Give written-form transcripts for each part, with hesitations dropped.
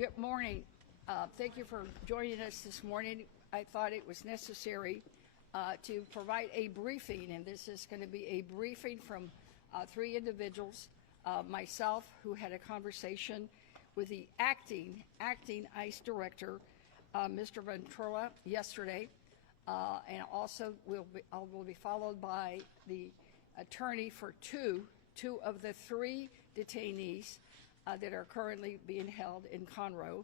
Good morning. Thank you for joining us this morning. I thought it was necessary to provide a briefing, and this is going to be a briefing from three individuals. Myself, who had a conversation with the acting ICE director, Mr. Ventura, yesterday, and also will be followed by the attorney for two of the three detainees that are currently being held in Conroe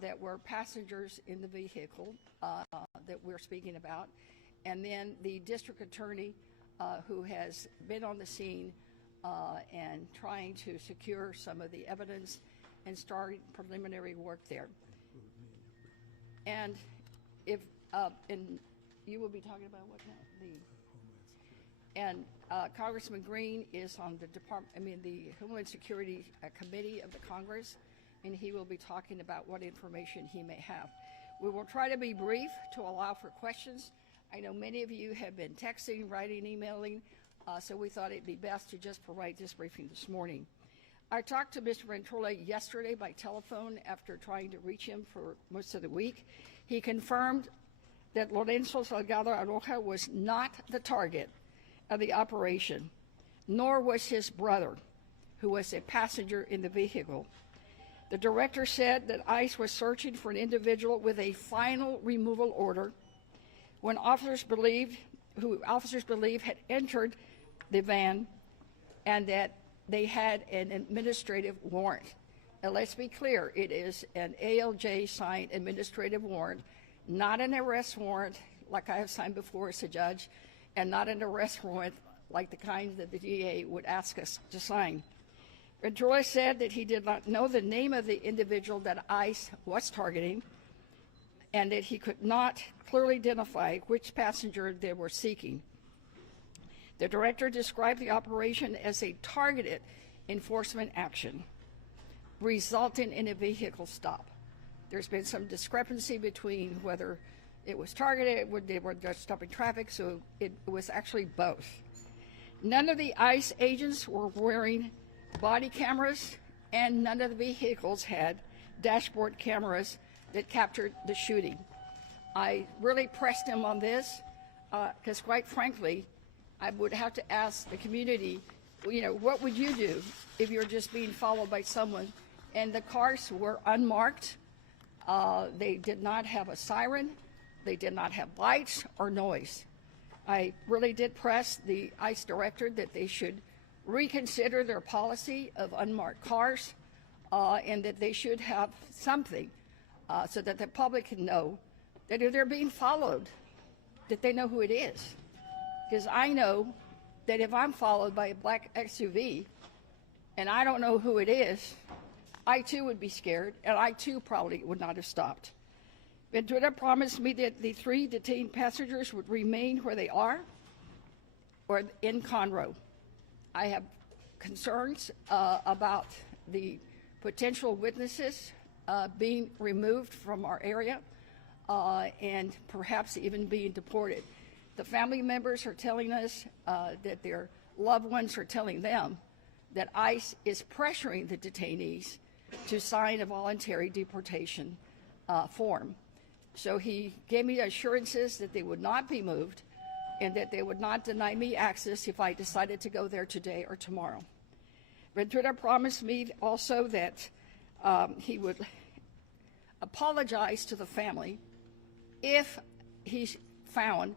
that were passengers in the vehicle that we're speaking about, and then the district attorney who has been on the scene and trying to secure some of the evidence and start preliminary work there. And if and you will be talking about what now? Congressman Green is on the Homeland Security Committee of the Congress, and he will be talking about what information he may have. We will try to be brief to allow for questions. I know many of you have been texting, writing, emailing, so we thought it'd be best to just provide this briefing this morning. I talked to Mr. Ventura yesterday by telephone after trying to reach him for most of the week. He confirmed that Lorenzo Salgado Araujo was not the target of the operation, nor was his brother, who was a passenger in the vehicle. The director said that ICE was searching for an individual with a final removal order when officers believe had entered the van, and that they had an administrative warrant. Now let's be clear, it is an ALJ signed administrative warrant, not an arrest warrant like I have signed before as a judge, and not an arrest warrant like the kind that the DA would ask us to sign. Ventura said that he did not know the name of the individual that ICE was targeting, and that he could not clearly identify which passenger they were seeking. The director described the operation as a targeted enforcement action, resulting in a vehicle stop. There's been some discrepancy between whether it was targeted, they were just stopping traffic, so it was actually both. None of the ICE agents were wearing body cameras, and none of the vehicles had dashboard cameras that captured the shooting. I really pressed him on this because, quite frankly, I would have to ask the community, what would you do if you're just being followed by someone? And the cars were unmarked. They did not have a siren. They did not have lights or noise. I really did press the ICE director that they should reconsider their policy of unmarked cars, and that they should have something so that the public can know that if they're being followed, that they know who it is. Because I know that if I'm followed by a black SUV and I don't know who it is, I too would be scared, and I too probably would not have stopped. Ventura promised me that the three detained passengers would remain where they are or in Conroe. I have concerns about the potential witnesses being removed from our area and perhaps even being deported. The family members are telling us that their loved ones are telling them that ICE is pressuring the detainees to sign a voluntary deportation form. So he gave me assurances that they would not be moved and that they would not deny me access if I decided to go there today or tomorrow. Ventura promised me also that he would apologize to the family if he found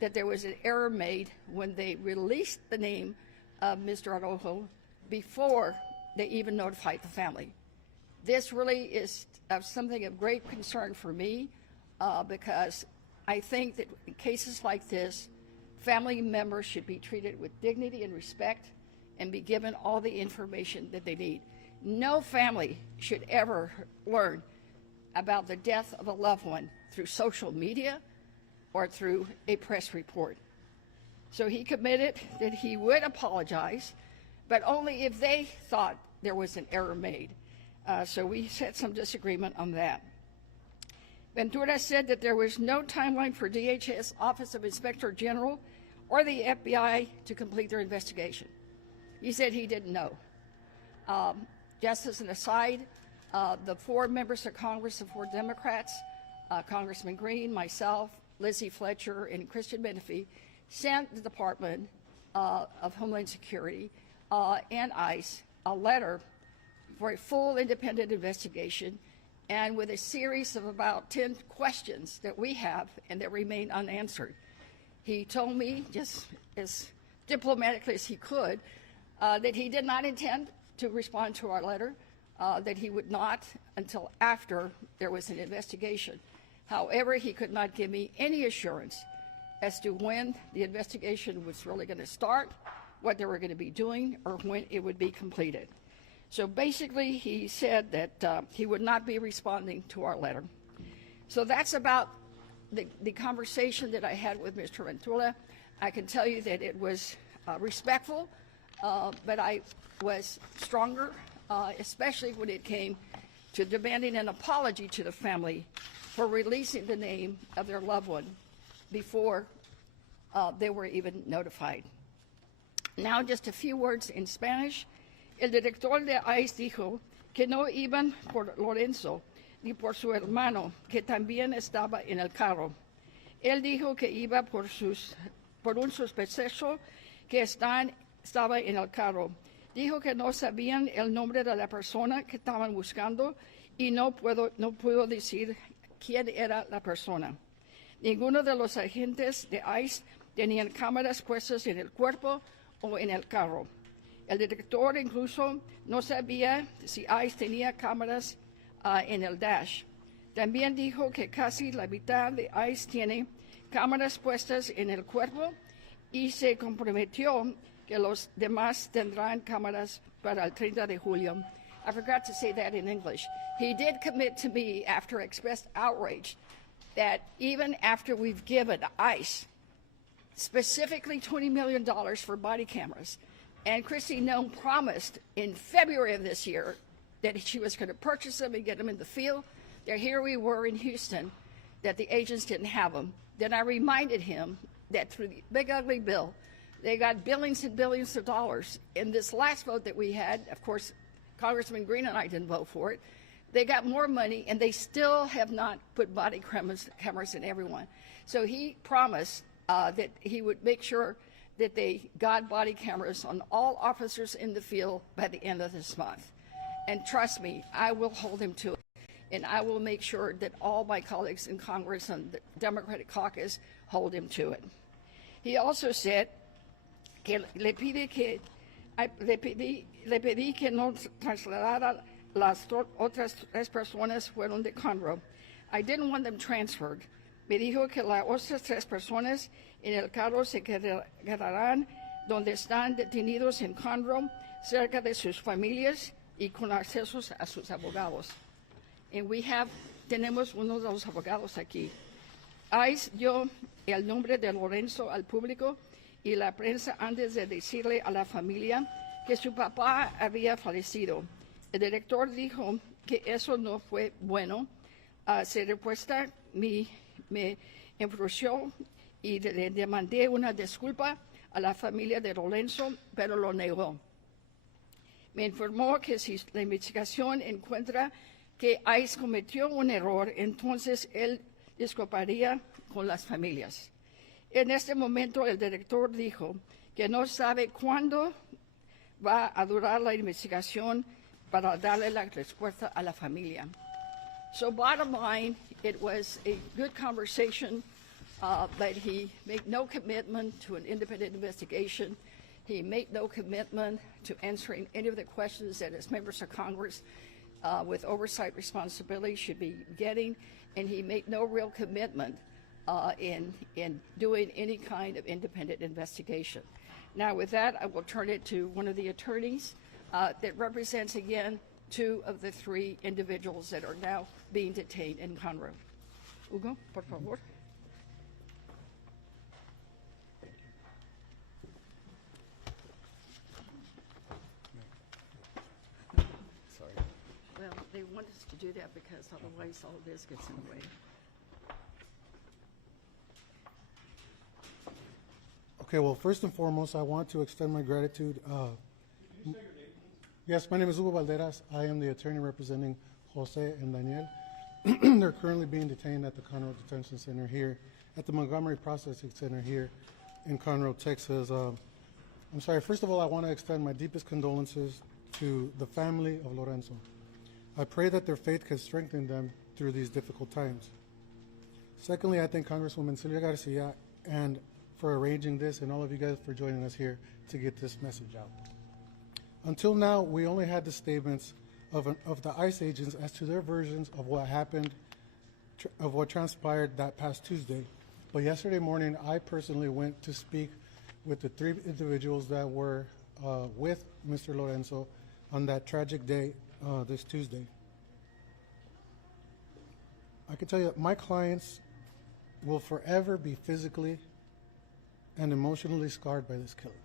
that there was an error made when they released the name of Mr. Araujo before they even notified the family. This really is something of great concern for me because I think that in cases like this, family members should be treated with dignity and respect and be given all the information that they need. No family should ever learn about the death of a loved one through social media or through a press report. So he committed that he would apologize, but only if they thought there was an error made. So we had some disagreement on that. Ventura said that there was no timeline for DHS Office of Inspector General or the FBI to complete their investigation. He said he didn't know. Just as an aside, The 4 members of Congress, the 4 Democrats, Congressman Green, myself, Lizzie Fletcher, and Christian Menifee, sent the Department of Homeland Security and ICE a letter for a full independent investigation, and with a series of about 10 questions that we have and that remain unanswered. He told me, just as diplomatically as he could, that he did not intend to respond to our letter, that he would not until after there was an investigation. However, he could not give me any assurance as to when the investigation was really going to start, what they were going to be doing, or when it would be completed. So basically, he said that he would not be responding to our letter. So that's about the conversation that I had with Mr. Ventura. I can tell you that it was respectful, but I was stronger, especially when it came to demanding an apology to the family for releasing the name of their loved one before they were even notified. Now, just a few words in Spanish. El director de ICE dijo que no iban por Lorenzo ni por su hermano, que también estaba en el carro. Él dijo que iba por un sospechoso que estaba en el carro. Dijo que no sabían el nombre de la persona que estaban buscando y no pudo decir quién era la persona. Ninguno de los agentes de ICE tenían cámaras puestas en el cuerpo o en el carro. El director incluso no sabía si ICE tenía cámaras en el dash. También dijo que casi la mitad de ICE tiene cámaras puestas en el cuerpo y se comprometió que los demás tendrán cámaras para el 30 de julio. I forgot to say that in English. He did commit to me, after expressed outrage, that even after we've given ICE specifically $20 million for body cameras, and Christy Nome promised in February of this year that she was going to purchase them and get them in the field, that here we were in Houston, that the agents didn't have them. Then I reminded him that through the big ugly bill, they got billions and billions of dollars. In this last vote that we had, of course, Congressman Green and I didn't vote for it, they got more money, and they still have not put body cameras in everyone. So he promised that he would make sure that they got body cameras on all officers in the field by the end of this month. And trust me, I will hold him to it. And I will make sure that all my colleagues in Congress and the Democratic caucus hold him to it. He also said que le pedí que no trasladara las otras 3 personas fueron de Conroe. I didn't want them transferred. Me dijo que las otras 3 personas en el carro se quedarán donde están detenidos en Conroe, cerca de sus familias y con accesos a sus abogados. And tenemos uno de los abogados aquí. ICE dio el nombre de Lorenzo al público y la prensa antes de decirle a la familia que su papá había fallecido. El director dijo que eso no fue bueno. Se repuesta, me enfureció y le demandé una disculpa a la familia de Lorenzo, pero lo negó. Me informó que si la investigación encuentra que ICE cometió un error, entonces él disculparía con las familias. En este momento, el director dijo que no sabe cuándo va a durar la investigación para darle la respuesta a la familia. So bottom line, it was a good conversation, but he made no commitment to an independent investigation. He made no commitment to answering any of the questions that his members of Congress with oversight responsibility should be getting, and he made no real commitment in doing any kind of independent investigation. Now, with that, I will turn it to one of the attorneys that represents, again, 2 of the 3 individuals that are now being detained in Conroe. Hugo, por favor. Sorry. Well, they want us to do that because otherwise all this gets in the way. Okay, well, first and foremost, I want to extend my gratitude. Yes, my name is Hugo Baldera. I am the attorney representing Jose and Daniel. They're currently being detained at the Conroe Detention Center here, at the Montgomery Processing Center here in Conroe, Texas. I'm sorry, first of all, I want to extend my deepest condolences to the family of Lorenzo. I pray that their faith can strengthen them through these difficult times. Secondly, I thank Congresswoman Sylvia Garcia and for arranging this, and all of you guys for joining us here to get this message out. Until now, we only had the statements of the ICE agents as to their versions of what happened, of what transpired that past Tuesday. But yesterday morning, I personally went to speak with the 3 individuals that were with Mr. Lorenzo on that tragic day this Tuesday. I can tell you, my clients will forever be physically and emotionally scarred by this killing.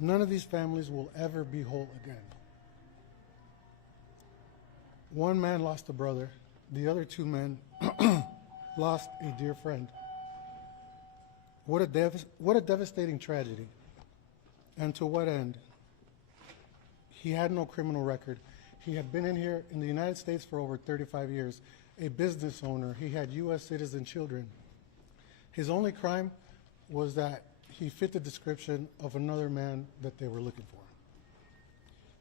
None of these families will ever be whole again. One man lost a brother. The other 2 men lost a dear friend. What a devastating tragedy. And to what end? He had no criminal record. He had been in here in the United States for over 35 years, a business owner. He had U.S. citizen children. His only crime was that he fit the description of another man that they were looking for.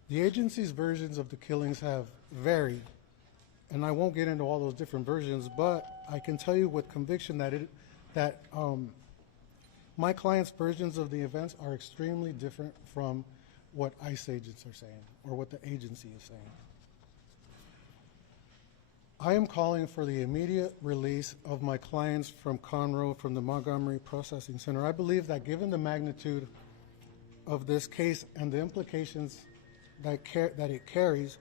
The agency's versions of the killings have varied, and I won't get into all those different versions, but I can tell you with conviction that my clients' versions of the events are extremely different from what ICE agents are saying or what the agency is saying. I am calling for the immediate release of my clients from Conroe, from the Montgomery Processing Center. I believe that given the magnitude of this case and the implications that it carries,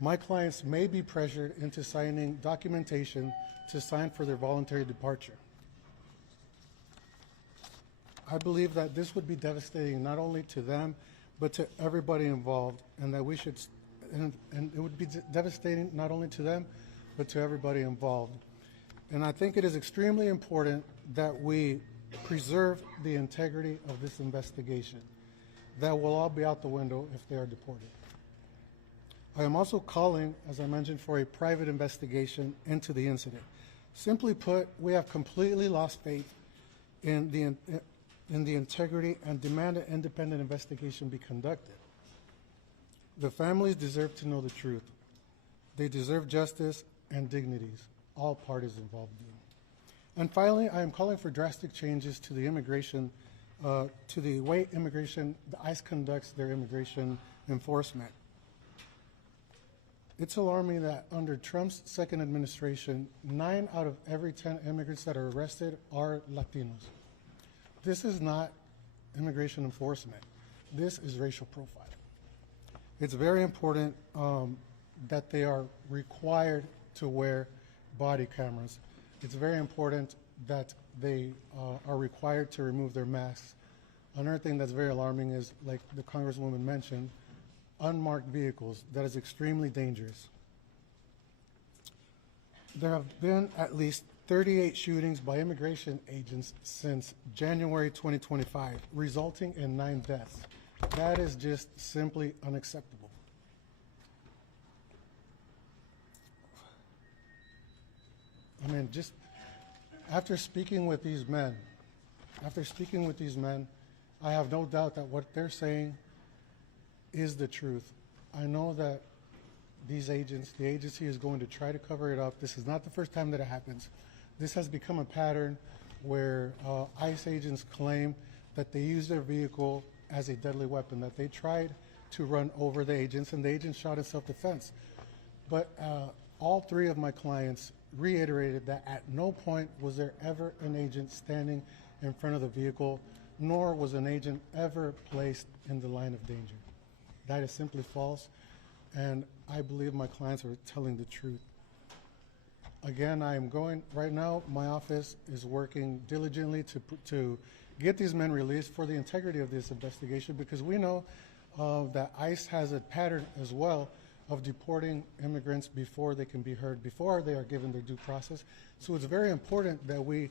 my clients may be pressured into signing documentation to sign for their voluntary departure. I believe that this would be devastating not only to them, but to everybody involved, and that we should, and it would be devastating not only to them, but to everybody involved. And I think it is extremely important that we preserve the integrity of this investigation. That will all be out the window if they are deported. I am also calling, as I mentioned, for a private investigation into the incident. Simply put, we have completely lost faith in the integrity and demand an independent investigation be conducted. The families deserve to know the truth. They deserve justice and dignities, all parties involved do. And finally, I am calling for drastic changes to the immigration, to the way the ICE conducts their immigration enforcement. It's alarming that under Trump's second administration, 9 out of every 10 immigrants that are arrested are Latinos. This is not immigration enforcement. This is racial profiling. It's very important that they are required to wear body cameras. It's very important that they are required to remove their masks. Another thing that's very alarming is, like the Congresswoman mentioned, unmarked vehicles. That is extremely dangerous. There have been at least 38 shootings by immigration agents since January 2025, resulting in 9 deaths. That is just simply unacceptable. I mean, just after speaking with these men, I have no doubt that what they're saying is the truth. I know that the agency is going to try to cover it up. This is not the first time that it happens. This has become a pattern where ICE agents claim that they used their vehicle as a deadly weapon, that they tried to run over the agents and the agents shot in self-defense. But all 3 of my clients reiterated that at no point was there ever an agent standing in front of the vehicle, nor was an agent ever placed in the line of danger. That is simply false, and I believe my clients are telling the truth. Again, I am going, right now, my office is working diligently to get these men released for the integrity of this investigation, because we know that ICE has a pattern as well of deporting immigrants before they can be heard, before they are given their due process. So it's very important that we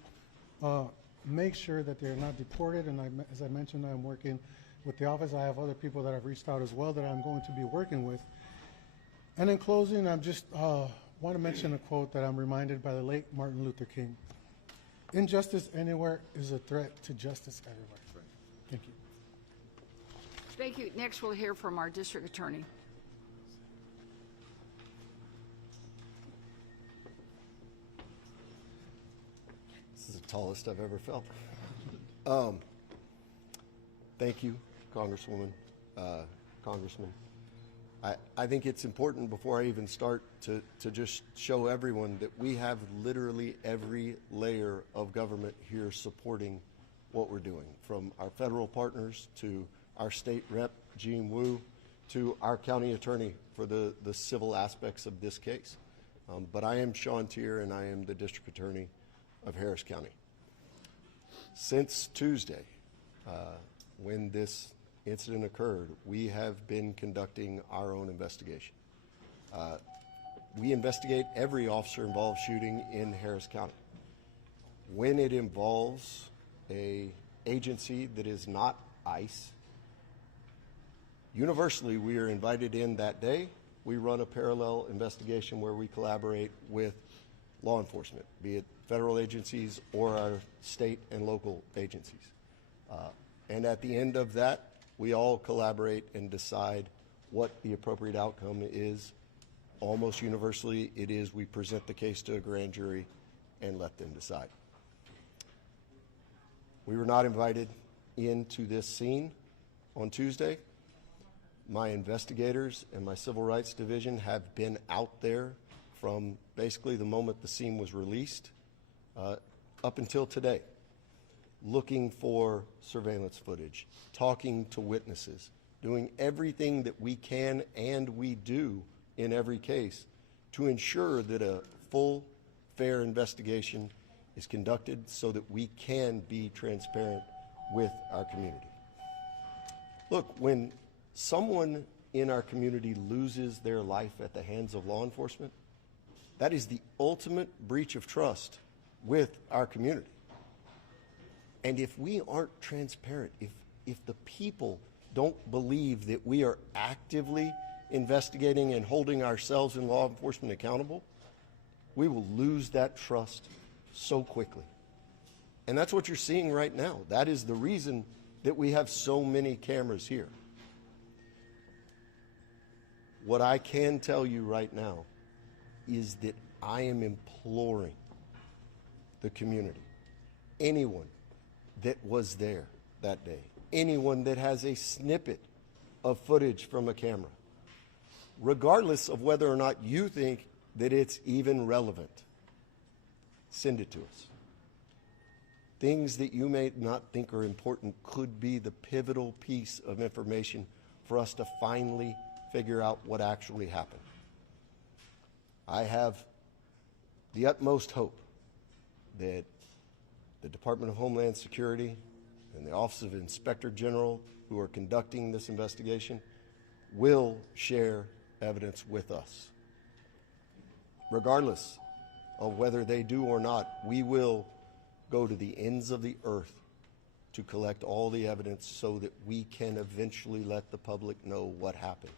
make sure that they're not deported, and as I mentioned, I'm working with the office. I have other people that have reached out as well that I'm going to be working with. And in closing, I just want to mention a quote that I'm reminded by the late Martin Luther King. Injustice anywhere is a threat to justice everywhere. Thank you. Thank you. Next, we'll hear from our district attorney. This is the tallest I've ever felt. Thank you, Congresswoman, Congressman. I think it's important before I even start to just show everyone that we have literally every layer of government here supporting what we're doing, from our federal partners to our state rep, Jean Wu, to our county attorney for the civil aspects of this case. But I am Sean Teare, and I am the district attorney of Harris County. Since Tuesday, when this incident occurred, we have been conducting our own investigation. We investigate every officer-involved shooting in Harris County. When it involves an agency that is not ICE, universally we are invited in that day. We run a parallel investigation where we collaborate with law enforcement, be it federal agencies or our state and local agencies. And at the end of that, we all collaborate and decide what the appropriate outcome is. Almost universally, it is we present the case to a grand jury and let them decide. We were not invited into this scene on Tuesday. My investigators and my Civil Rights Division have been out there from basically the moment the scene was released up until today, looking for surveillance footage, talking to witnesses, doing everything that we can and we do in every case to ensure that a full, fair investigation is conducted so that we can be transparent with our community. Look, when someone in our community loses their life at the hands of law enforcement, that is the ultimate breach of trust with our community. And if we aren't transparent, if the people don't believe that we are actively investigating and holding ourselves and law enforcement accountable, we will lose that trust so quickly. And that's what you're seeing right now. That is the reason that we have so many cameras here. What I can tell you right now is that I am imploring the community, anyone that was there that day, anyone that has a snippet of footage from a camera, regardless of whether or not you think that it's even relevant, send it to us. Things that you may not think are important could be the pivotal piece of information for us to finally figure out what actually happened. I have the utmost hope that the Department of Homeland Security and the Office of Inspector General, who are conducting this investigation, will share evidence with us. Regardless of whether they do or not, we will go to the ends of the earth to collect all the evidence so that we can eventually let the public know what happened.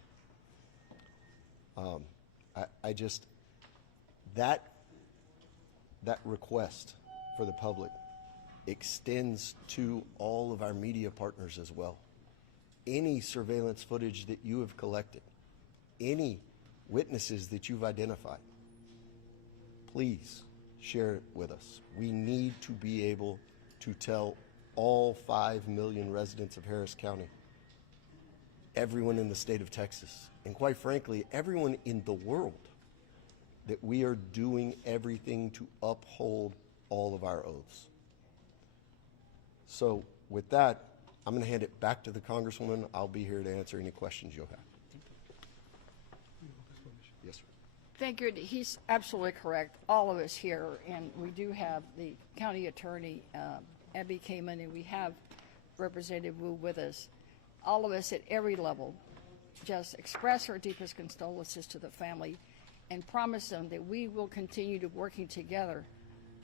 That request for the public extends to all of our media partners as well. Any surveillance footage that you have collected, any witnesses that you've identified, please share it with us. We need to be able to tell all 5 million residents of Harris County, everyone in the state of Texas, and quite frankly, everyone in the world, that we are doing everything to uphold all of our oaths. So with that, I'm going to hand it back to the Congresswoman. I'll be here to answer any questions you'll have. Yes, sir. Thank you. He's absolutely correct. All of us here, and we do have the county attorney, Abby Kamen, and we have Representative Wu with us. All of us at every level just express our deepest condolences to the family and promise them that we will continue to working together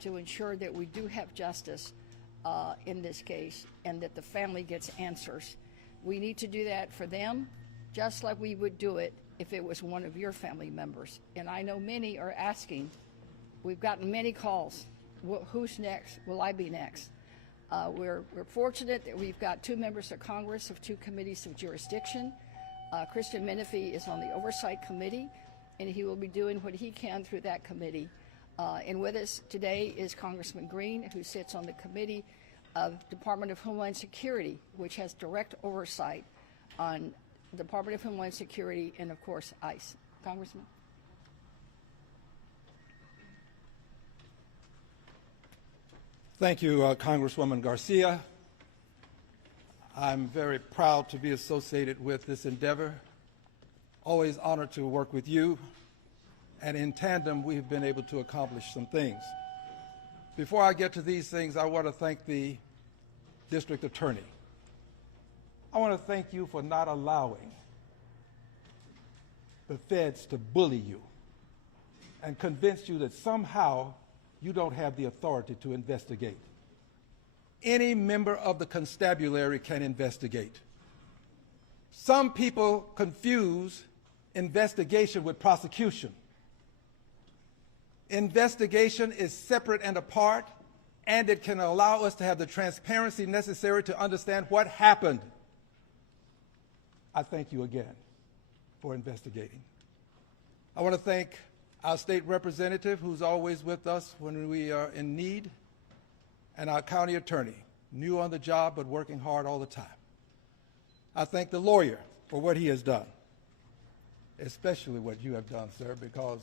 to ensure that we do have justice in this case and that the family gets answers. We need to do that for them just like we would do it if it was one of your family members. And I know many are asking, we've gotten many calls, who's next? Will I be next? We're fortunate that we've got 2 members of Congress of 2 committees of jurisdiction. Christian Menefee is on the Oversight Committee, and he will be doing what he can through that committee. And with us today is Congressman Green, who sits on the Committee of Department of Homeland Security, which has direct oversight on Department of Homeland Security and, of course, ICE. Congressman? Thank you, Congresswoman Garcia. I'm very proud to be associated with this endeavor. Always honored to work with you. And in tandem, we've been able to accomplish some things. Before I get to these things, I want to thank the district attorney. I want to thank you for not allowing the feds to bully you and convince you that somehow you don't have the authority to investigate. Any member of the constabulary can investigate. Some people confuse investigation with prosecution. Investigation is separate and apart, and it can allow us to have the transparency necessary to understand what happened. I thank you again for investigating. I want to thank our state representative, who's always with us when we are in need, and our county attorney, new on the job but working hard all the time. I thank the lawyer for what he has done, especially what you have done, sir, because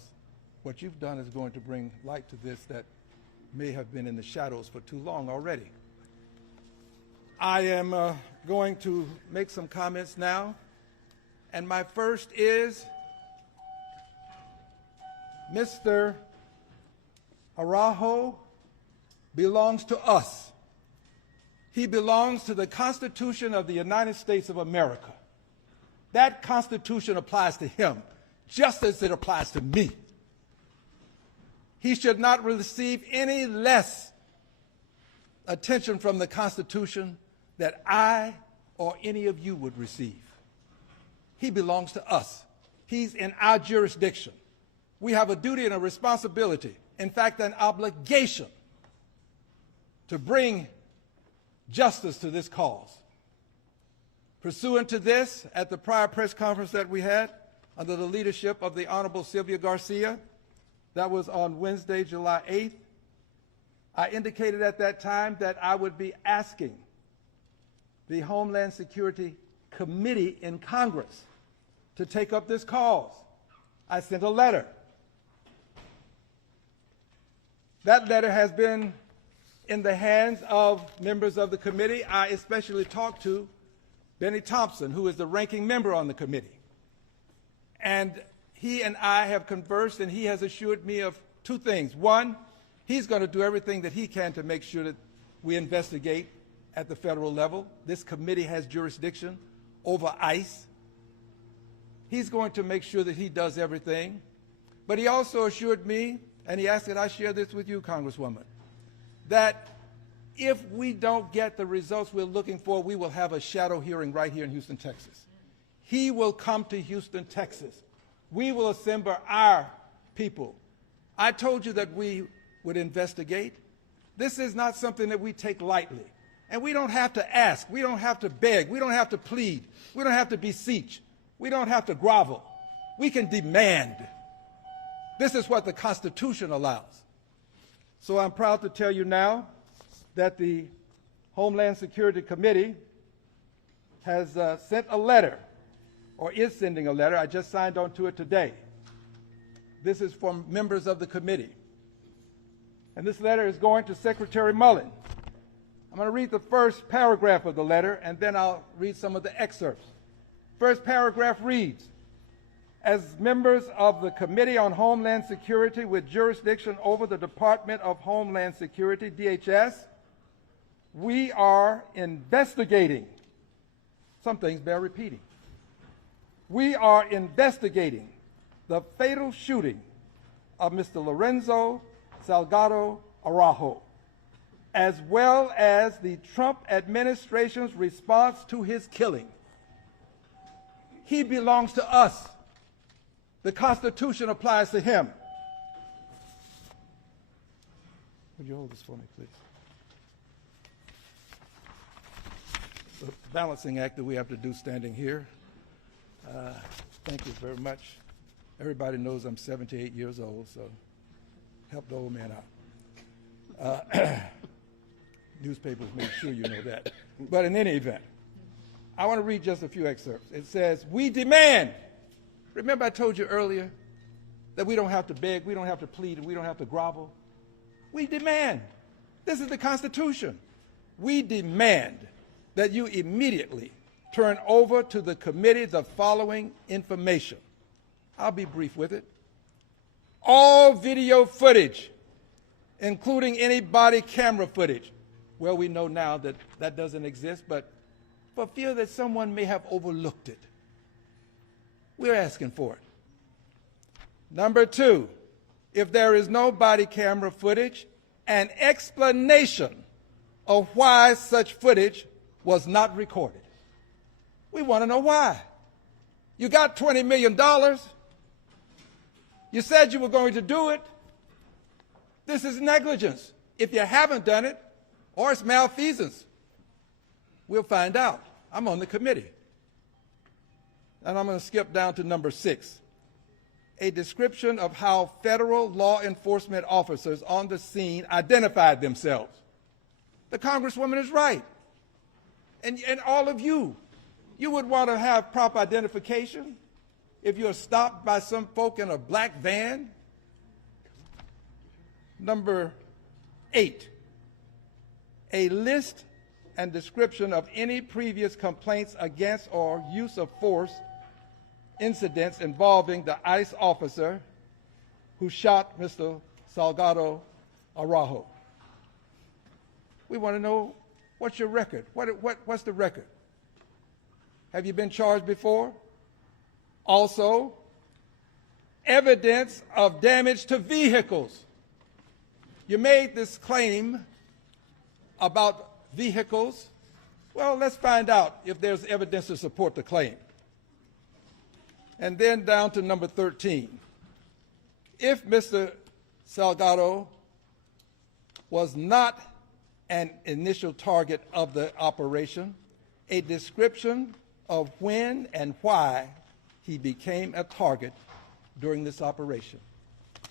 what you've done is going to bring light to this that may have been in the shadows for too long already. I am going to make some comments now, and my first is Mr. Araujo belongs to us. He belongs to the Constitution of the United States of America. That Constitution applies to him just as it applies to me. He should not receive any less attention from the Constitution that I or any of you would receive. He belongs to us. He's in our jurisdiction. We have a duty and a responsibility, in fact, an obligation to bring justice to this cause. Pursuant to this, at the prior press conference that we had, under the leadership of the Honorable Sylvia Garcia, that was on Wednesday, July 8th, I indicated at that time that I would be asking the Homeland Security Committee in Congress to take up this cause. I sent a letter. That letter has been in the hands of members of the committee. I especially talked to Benny Thompson, who is the ranking member on the committee. And he and I have conversed, and he has assured me of 2 things. One, he's going to do everything that he can to make sure that we investigate at the federal level. This committee has jurisdiction over ICE. He's going to make sure that he does everything. But he also assured me, and he asked that I share this with you, Congresswoman, that if we don't get the results we're looking for, we will have a shadow hearing right here in Houston, Texas. He will come to Houston, Texas. We will assemble our people. I told you that we would investigate. This is not something that we take lightly. And we don't have to ask. We don't have to beg. We don't have to plead. We don't have to beseech. We don't have to grovel. We can demand. This is what the Constitution allows. So I'm proud to tell you now that the Homeland Security Committee has sent a letter, or is sending a letter. I just signed on to it today. This is from members of the committee. And this letter is going to Secretary Mullen. I'm going to read the first paragraph of the letter, and then I'll read some of the excerpts. First paragraph reads, as members of the Committee on Homeland Security with jurisdiction over the Department of Homeland Security, DHS, we are investigating. Some things bear repeating. We are investigating the fatal shooting of Mr. Lorenzo Salgado Araujo, as well as the Trump administration's response to his killing. He belongs to us. The Constitution applies to him. Would you hold this for me, please? The balancing act that we have to do standing here. Thank you very much. Everybody knows I'm 78 years old, so help the old man out. Newspapers make sure you know that. But in any event, I want to read just a few excerpts. It says, we demand. Remember I told you earlier that we don't have to beg, we don't have to plead, and we don't have to grovel? We demand. This is the Constitution. We demand that you immediately turn over to the committee the following information. I'll be brief with it. All video footage, including any body camera footage. Well, we know now that that doesn't exist, but for fear that someone may have overlooked it, we're asking for it. Number two, if there is no body camera footage, an explanation of why such footage was not recorded. We want to know why. You got $20 million. You said you were going to do it. This is negligence. If you haven't done it, or it's malfeasance, we'll find out. I'm on the committee. And I'm going to skip down to number 6. A description of how federal law enforcement officers on the scene identified themselves. The Congresswoman is right. And all of you, you would want to have proper identification if you're stopped by some folk in a black van. Number 8, a list and description of any previous complaints against or use of force incidents involving the ICE officer who shot Mr. Salgado Araujo. We want to know, what's your record? What's the record? Have you been charged before? Also, evidence of damage to vehicles. You made this claim about vehicles. Well, let's find out if there's evidence to support the claim. And then down to number 13. If Mr. Salgado was not an initial target of the operation, a description of when and why he became a target during this operation.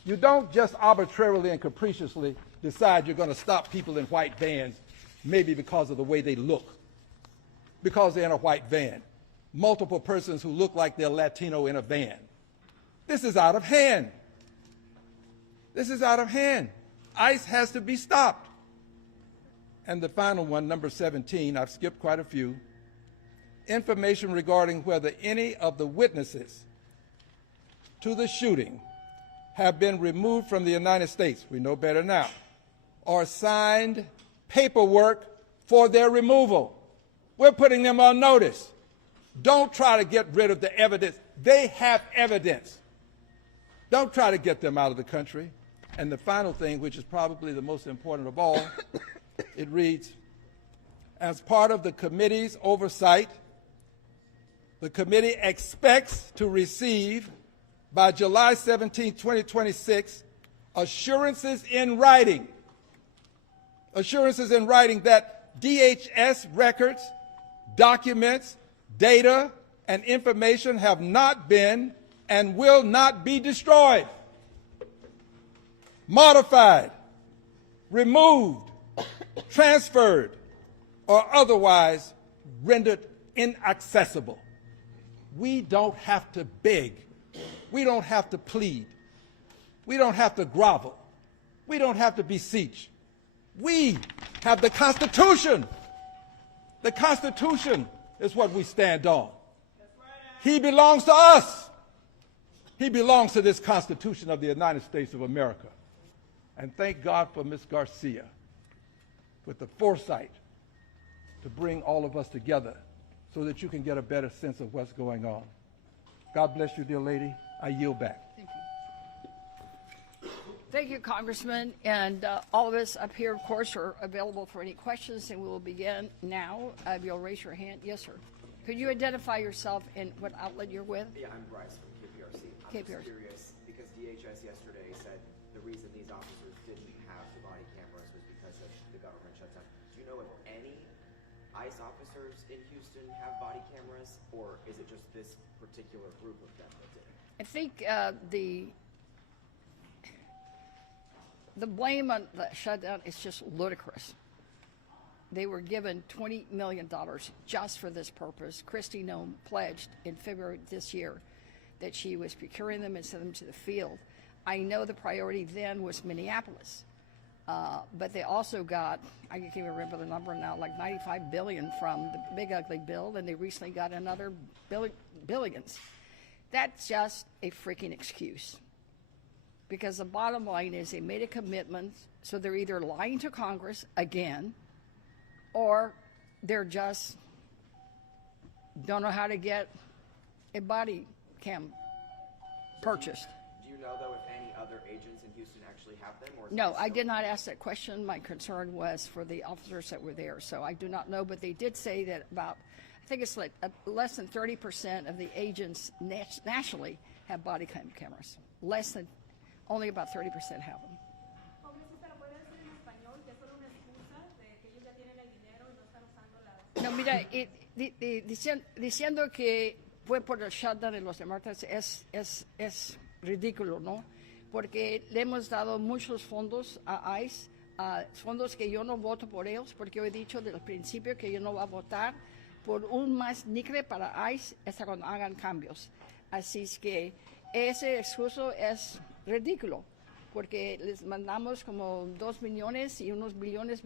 You don't just arbitrarily and capriciously decide you're going to stop people in white vans, maybe because of the way they look, because they're in a white van. Multiple persons who look like they're Latino in a van. This is out of hand. This is out of hand. ICE has to be stopped. And the final one, number 17, I've skipped quite a few. Information regarding whether any of the witnesses to the shooting have been removed from the United States, we know better now, or signed paperwork for their removal. We're putting them on notice. Don't try to get rid of the evidence. They have evidence. Don't try to get them out of the country. And the final thing, which is probably the most important of all, it reads, as part of the committee's oversight, the committee expects to receive by July 17, 2026, assurances in writing that DHS records, documents, data, and information have not been and will not be destroyed, modified, removed, transferred, or otherwise rendered inaccessible. We don't have to beg. We don't have to plead. We don't have to grovel. We don't have to beseech. We have the Constitution. The Constitution is what we stand on. He belongs to us. He belongs to this Constitution of the United States of America. And thank God for Ms. Garcia with the foresight to bring all of us together so that you can get a better sense of what's going on. God bless you, dear lady. I yield back. Thank you. Thank you, Congressman. And all of us up here, of course, are available for any questions, and we will begin now. If you'll raise your hand. Yes, sir. Could you identify yourself and what outlet you're with? Yeah, I'm Bryce from KPRC. Okay, I'm Pierce. just curious, because DHS yesterday said the reason these officers didn't have the body cameras was because of the government shutdown. Do you know if any ICE officers in Houston have body cameras, or is it just this particular group of them that didn't? I think the blame on the shutdown is just ludicrous. They were given $20 million just for this purpose. Kristi Noem pledged in February this year that she was procuring them and sending them to the field. I know the priority then was Minneapolis, but they also got, I can't even remember the number now, like $95 billion from the Big Ugly Bill, and they recently got another billions. That's just a freaking excuse. Because the bottom line is they made a commitment, so they're either lying to Congress again, or they're just don't know how to get a body cam purchased. Do you know, though, if any other agents in Houston actually have them? Or is No, it I still- did not ask that question. My concern was for the officers that were there, so I do not know. But they did say that about, I think it's like less than 30% of the agents nationally have body cam cameras. Only about 30% have them. Congresista, ¿lo puede decir en español? Que es solo una excusa de que ellos ya tienen el dinero y no están usando las... No, mira, diciendo que fue por el shutdown de los demócratas es ridículo, ¿no? Porque le hemos dado muchos fondos a ICE, fondos que yo no voto por ellos, porque yo he dicho desde el principio que yo no voy a votar por un más níquel para ICE hasta cuando hagan cambios. Así es que ese excuso es ridículo, porque les mandamos como 2 millones y unos billones.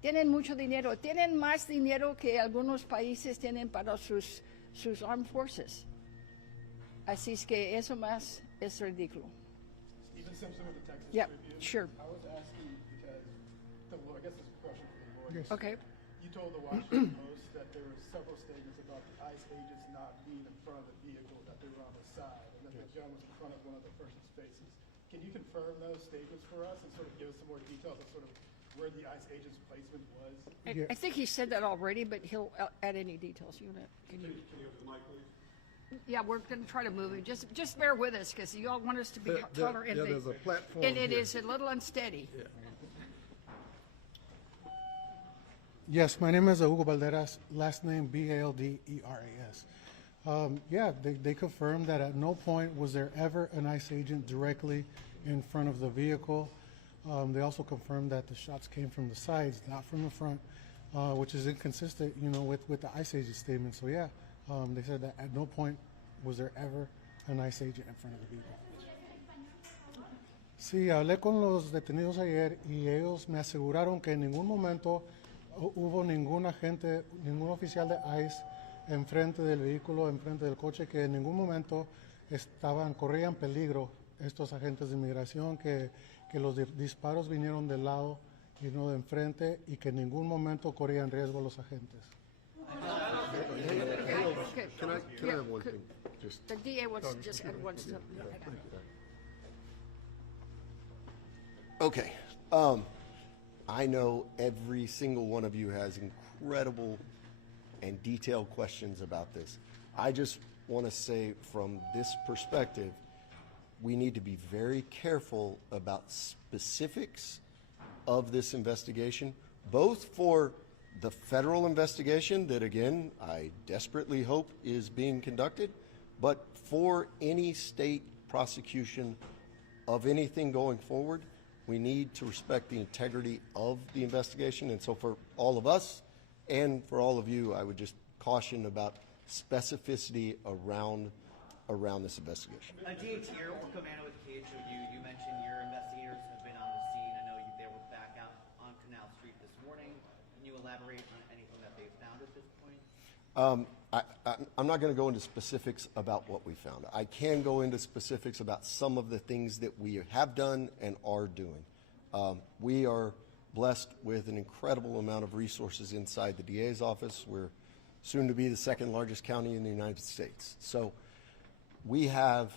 Tienen mucho dinero, tienen más dinero que algunos países tienen para sus armed forces. Así es que eso más es ridículo. Stephen Simpson with the Texas Yep, Tribune. sure. I was asking because, I guess this is a question for the lawyers. Yes. Okay. You told the Washington Post that there were several statements about the ICE agents not being in front of the vehicle, that they were on the side, and that the gun was in front of one of the person's faces. Can you confirm those statements for us and sort of give us some more details of sort of where the ICE agent's placement was? I think he said that already, but he'll add any details. Can you? Yeah, we're going to try to move it. Just bear with us, because you all want us to be tolerant. Yeah, there's a platform and it here. is a little unsteady. Yes, my name is Hugo Balderas, last name Balderas. Yeah, they confirmed that at no point was there ever an ICE agent directly in front of the vehicle. They also confirmed that the shots came from the sides, not from the front, which is inconsistent, with the ICE agent statement. So yeah, they said that at no point was there ever an ICE agent in front of the vehicle. Sí, hablé con los detenidos ayer y ellos me aseguraron que en ningún momento hubo ningún agente, ningún oficial de ICE enfrente del vehículo, enfrente del coche, que en ningún momento corrían peligro estos agentes de inmigración, que los disparos vinieron del lado y no de enfrente, y que en ningún momento corrían riesgo los agentes. Okay. Can I have one thing? Just The DA wants to just add one step. okay. I know every single one of you has incredible and detailed questions about this. I just want to say from this perspective, we need to be very careful about specifics of this investigation, both for the federal investigation that, again, I desperately hope is being conducted, but for any state prosecution of anything going forward, we need to respect the integrity of the investigation. And so for all of us and for all of you, I would just caution about specificity around this investigation. DA Teare, or Commando with KHOU, you mentioned your investigators have been on the scene. I know they were back out on Canal Street this morning. Can you elaborate on anything that they've found at this point? I'm not going to go into specifics about what we found. I can go into specifics about some of the things that we have done and are doing. We are blessed with an incredible amount of resources inside the DA's office. We're soon to be the second largest county in the United States. So we have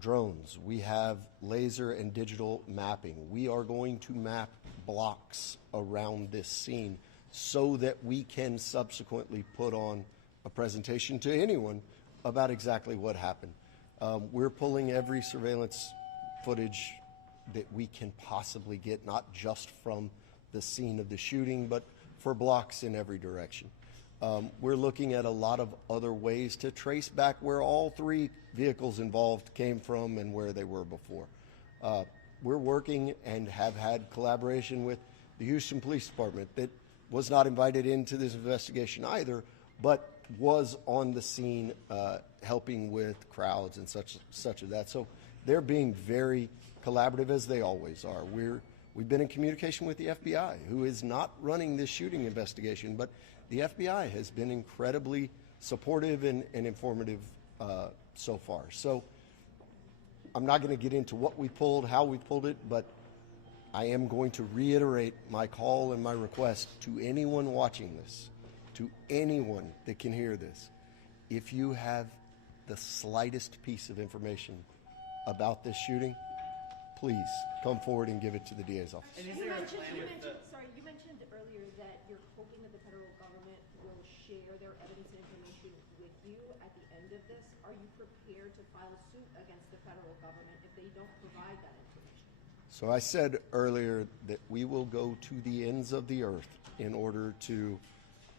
drones. We have laser and digital mapping. We are going to map blocks around this scene so that we can subsequently put on a presentation to anyone about exactly what happened. We're pulling every surveillance footage that we can possibly get, not just from the scene of the shooting, but for blocks in every direction. We're looking at a lot of other ways to trace back where all three vehicles involved came from and where they were before. We're working and have had collaboration with the Houston Police Department that was not invited into this investigation either, but was on the scene helping with crowds and such of that. So they're being very collaborative, as they always are. We've been in communication with the FBI, who is not running this shooting investigation, but the FBI has been incredibly supportive and informative so far. So I'm not going to get into what we pulled, how we pulled it, but I am going to reiterate my call and my request to anyone watching this, to anyone that can hear this. If you have the slightest piece of information about this shooting, please come forward and give it to the DA's office. And is You there a mentioned, plan you with mentioned, sorry, you mentioned earlier that you're hoping that the federal government will share their evidence and information with you at the end of this. Are you prepared to file a suit against the federal government if they don't provide that information? So I said earlier that we will go to the ends of the earth in order to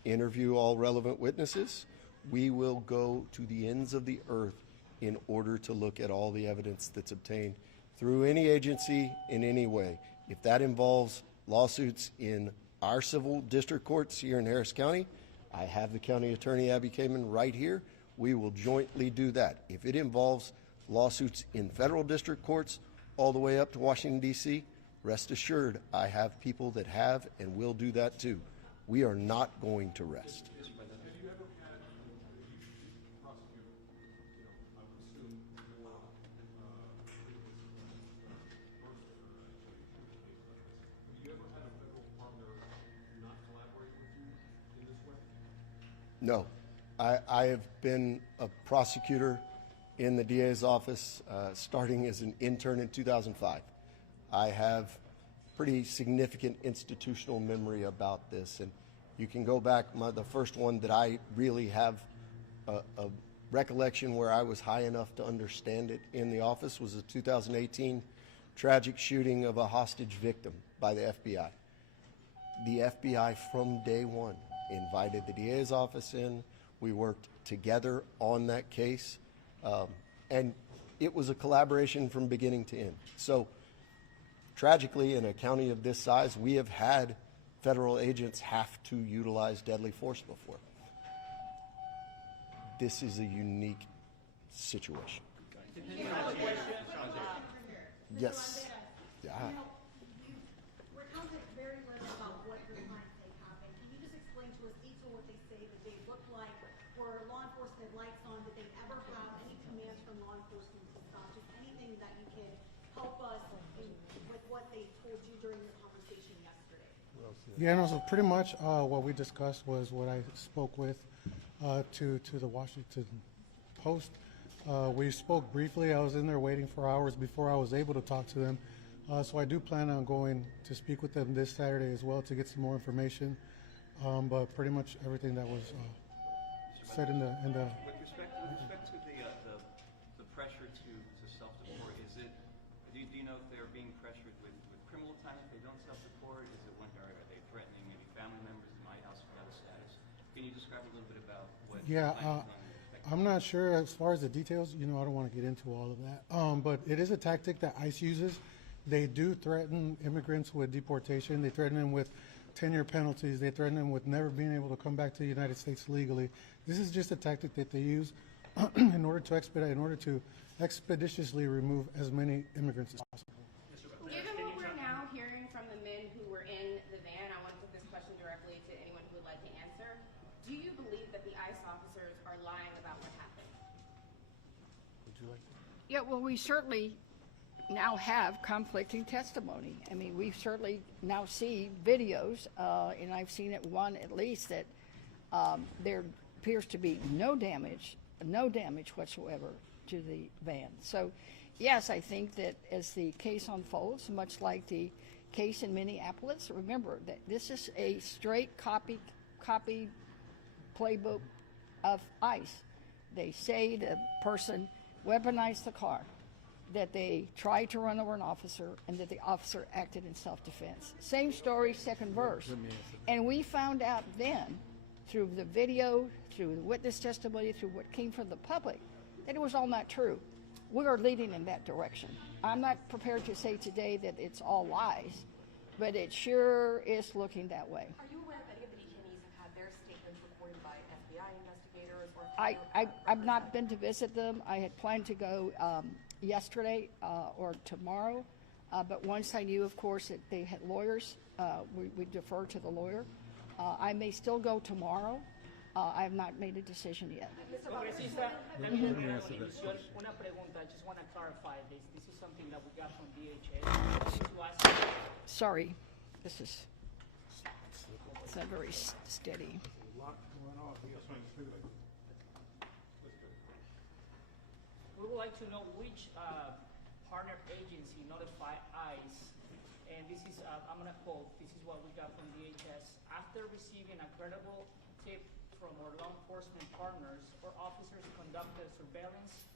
interview all relevant witnesses. We will go to the ends of the earth in order to look at all the evidence that's obtained through any agency in any way. If that involves lawsuits in our civil district courts here in Harris County, I have the county attorney, Abby Kamen, right here. We will jointly do that. If it involves lawsuits in federal district courts all the way up to Washington, D.C., rest assured I have people that have and will do that too. We are not going to rest. No. I have been a prosecutor in the DA's office starting as an intern in 2005. I have pretty significant institutional memory about this, and you can go back, the first one that I really have a recollection where I was high enough to understand it in the office was a 2018 tragic shooting of a hostage victim by the FBI. The FBI from day one invited the DA's office in. We worked together on that case, and it was a collaboration from beginning to end. So tragically, in a county of this size, we have had federal agents have to utilize deadly force before. This is a unique situation. Yes. Yeah. We're kind of very learned about what your clients say happened. Can you just explain to us detail what they say that they look like? Were law enforcement lights on? Did they ever have any commands from law enforcement to stop? Just anything that you can help us with what they told you during your conversation yesterday. Yeah, no, so pretty much what we discussed was what I spoke with to the Washington Post. We spoke briefly. I was in there waiting for hours before I was able to talk to them. So I do plan on going to speak with them this Saturday as well to get some more information. But pretty much everything that was said in the With respect to the pressure to self-deport, do you know if they're being pressured with criminal time if they don't self-deport? Is it one, are they threatening maybe family members that might also have a status? Can you describe a little bit about what? Yeah, I'm not sure as far as the details. I don't want to get into all of that. But it is a tactic that ICE uses. They do threaten immigrants with deportation. They threaten them with 10-year penalties. They threaten them with never being able to come back to the United States legally. This is just a tactic that they use in order to expeditiously remove as many immigrants as possible. Given what we're now hearing from the men who were in the van, I want to put this question directly to anyone who would like to answer. Do you believe that the ICE officers are lying about what happened? Would you like to? Yeah, well, we certainly now have conflicting testimony. I mean, we certainly now see videos, and I've seen it one at least, that there appears to be no damage whatsoever to the van. So, yes, I think that as the case unfolds, much like the case in Minneapolis, remember that this is a straight copy playbook of ICE. They say the person weaponized the car, that they tried to run over an officer, and that the officer acted in self-defense. Same story, second verse. And we found out then, through the video, through the witness testimony, through what came from the public, that it was all not true. We are leading in that direction. I'm not prepared to say today that it's all lies, but it sure is looking that way. Are you aware if any of the detainees have had their statements recorded by FBI investigators or? I've not been to visit them. I had planned to go yesterday or tomorrow, but once I knew, of course, that they had lawyers, we defer to the lawyer. I may still go tomorrow. I have not made a decision yet. Congresista, una pregunta. I just want to clarify this. This is something that we got from DHS. Sorry, this is, it's not very steady. We would like to know which partner agency notified ICE, and this is, I'm going to quote, this is what we got from DHS. After receiving a credible tip from our law enforcement partners, our officers conducted surveillance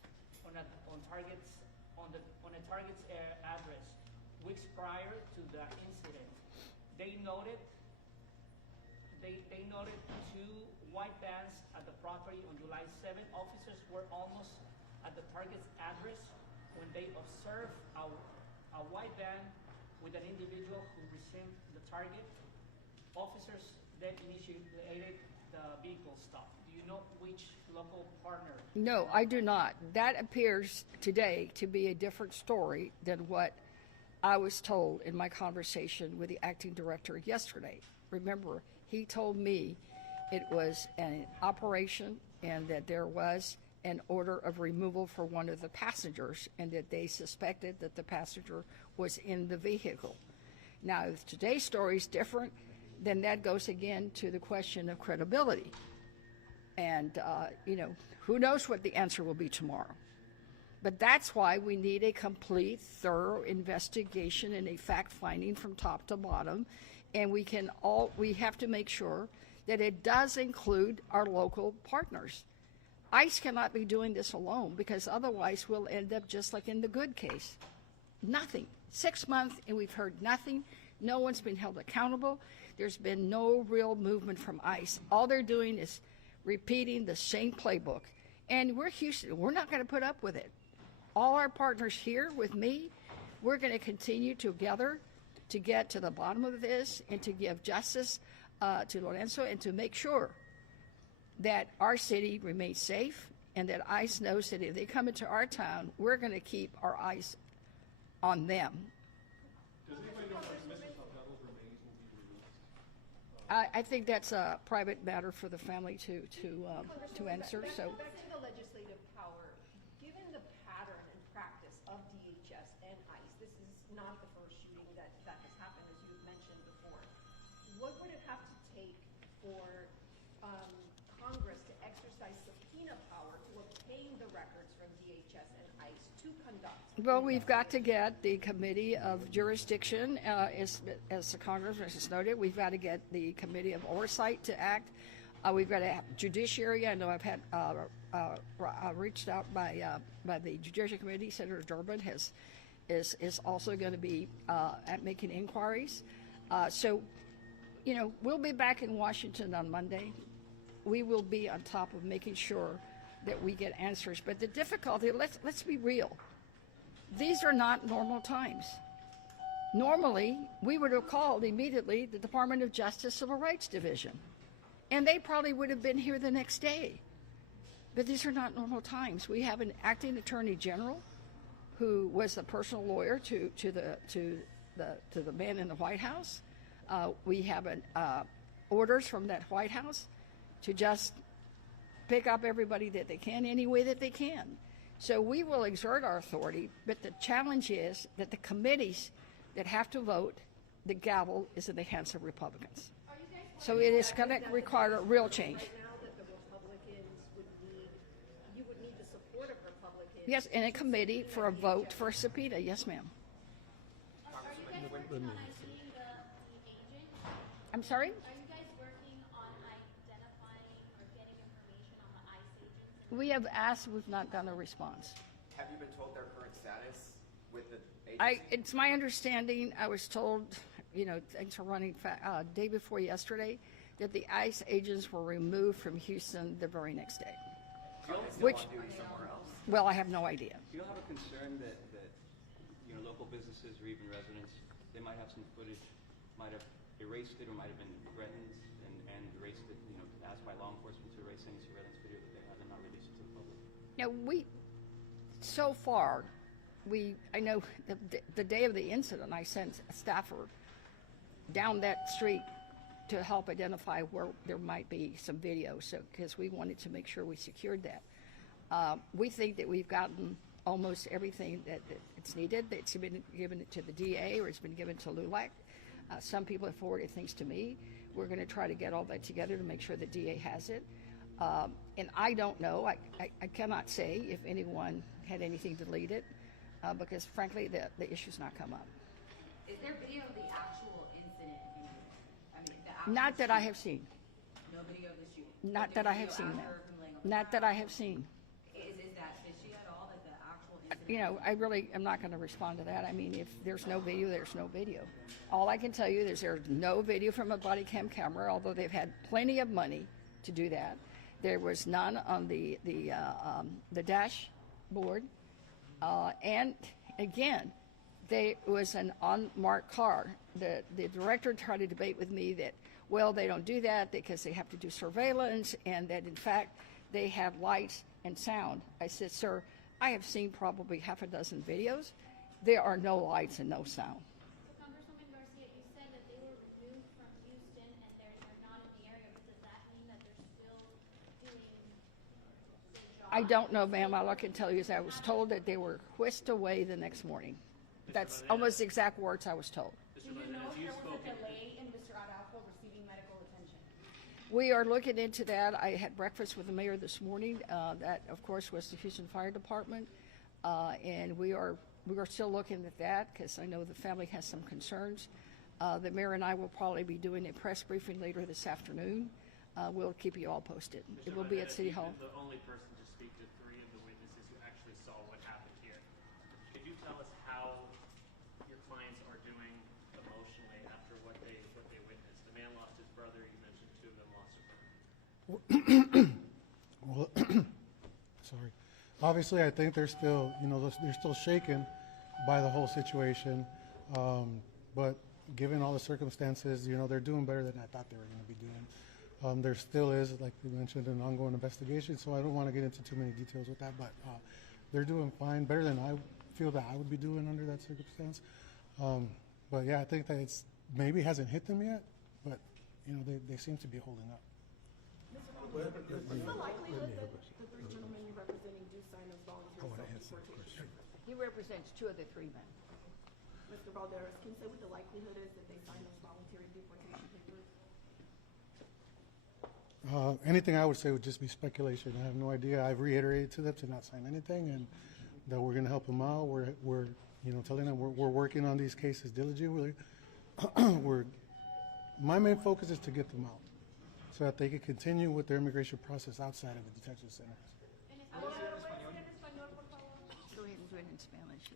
on a target's address weeks prior to the incident. They noted two white vans at the property on July 7th. Officers were almost at the target's address when they observed a white van with an individual who resembled the target. Officers then initiated the vehicle stop. Do you know which local partner? No, I do not. That appears today to be a different story than what I was told in my conversation with the acting director yesterday. Remember, he told me it was an operation and that there was an order of removal for one of the passengers and that they suspected that the passenger was in the vehicle. Now, if today's story is different, then that goes again to the question of credibility. And, who knows what the answer will be tomorrow. But that's why we need a complete, thorough investigation and a fact-finding from top to bottom. And we have to make sure that it does include our local partners. ICE cannot be doing this alone because otherwise we'll end up just like in the Good case. Nothing. 6 months and we've heard nothing. No one's been held accountable. There's been no real movement from ICE. All they're doing is repeating the same playbook. And we're Houston. We're not going to put up with it. All our partners here with me, we're going to continue together to get to the bottom of this and to give justice to Lorenzo and to make sure that our city remains safe and that ICE knows that if they come into our town, we're going to keep our eyes on them. Does anybody know when Mr. Salgado's remains will be released? I think that's a private matter for the family to answer. So. Back to the legislative power. Given the pattern and practice of DHS and ICE, this is not the first shooting that has happened, as you've mentioned before. What would it have to take for Congress to exercise subpoena power to obtain the records from DHS and ICE to conduct? Well, we've got to get the Committee of Jurisdiction, as the Congressman has noted. We've got to get the Committee of Oversight to act. We've got to have Judiciary. I know I've had reached out by the Judiciary Committee. Senator Durbin is also going to be at making inquiries. So, we'll be back in Washington on Monday. We will be on top of making sure that we get answers. But the difficulty, let's be real. These are not normal times. Normally, we would have called immediately the Department of Justice Civil Rights Division, and they probably would have been here the next day. But these are not normal times. We have an acting attorney general who was the personal lawyer to the man in the White House. We have orders from that White House to just pick up everybody that they can any way that they can. So we will exert our authority, but the challenge is that the committees that have to vote, the gavel is in the hands of Republicans. So it is going to require a real change. Right now that the Republicans you would need the support of Republicans. Yes, in a committee for a vote for a subpoena. Yes, ma'am. Are you guys working on IDing the agent? I'm sorry? Are you guys working on identifying or getting information on the ICE agents? We have asked, we've not gotten a response. Have you been told their current status with the agency? It's my understanding, I was told, things are running day before yesterday, that the ICE agents were removed from Houston the very next day. Are they still Which, on duty somewhere else? well, I have no idea. Do you have a concern that local businesses or even residents, they might have some footage, might have erased it or might have been threatened and erased it, asked by law enforcement to erase any surveillance video that they have and not release it to the public? So far, I know the day of the incident, I sent a staffer down that street to help identify where there might be some video, because we wanted to make sure we secured that. We think that we've gotten almost everything that it's needed. It's been given to the DA or it's been given to LULAC. Some people have forwarded things to me. We're going to try to get all that together to make sure the DA has it. And I don't know. I cannot say if anyone had anything deleted because, frankly, the issue's not come up. Is there video of the actual incident? The actual Not that I have seen. No video of the shooting? Not that I have seen that. Not that I have seen. Is that fishy at all, that the actual incident? I really am not going to respond to that. I mean, if there's no video, there's no video. All I can tell you is there's no video from a body cam camera, although they've had plenty of money to do that. There was none on the dashboard. And again, there was an unmarked car. The director tried to debate with me that, well, they don't do that because they have to do surveillance and that, in fact, they have lights and sound. I said, sir, I have seen probably half a dozen videos. There are no lights and no sound. So, Congresswoman Garcia, you said that they were removed from Houston and they're not in the area, but does that mean that they're still doing their job? I don't know, ma'am. All I can tell you is I was told that they were whisked away the next morning. That's almost the exact words I was told. Do you know if there was a delay in Mr. Araujo receiving medical attention? We are looking into that. I had breakfast with the mayor this morning. That, of course, was the Houston Fire Department. And we are still looking at that because I know the family has some concerns. The mayor and I will probably be doing a press briefing later this afternoon. We'll keep you all posted. It will be at City Hall. The only person to speak to three of the witnesses who actually saw what happened here. Could you tell us how your clients are doing emotionally after what they witnessed? The man lost his brother. You mentioned two of them lost a brother. Well, sorry. Obviously, I think they're still, they're still shaken by the whole situation. But given all the circumstances, they're doing better than I thought they were going to be doing. There still is, like we mentioned, an ongoing investigation, so I don't want to get into too many details with that, but they're doing fine, better than I feel that I would be doing under that circumstance. But yeah, I think that it's maybe hasn't hit them yet, but they seem to be holding up. What's the likelihood that the three gentlemen you're representing do sign those voluntary self-deportation? He represents two of the three men. Mr. Baldera, can you say what the likelihood is that they sign those voluntary deportation papers? Anything I would say would just be speculation. I have no idea. I've reiterated to them to not sign anything and that we're going to help them out. We're telling them we're working on these cases diligently. My main focus is to get them out so that they can continue with their immigration process outside of the detention centers. Go ahead and do it in Spanish.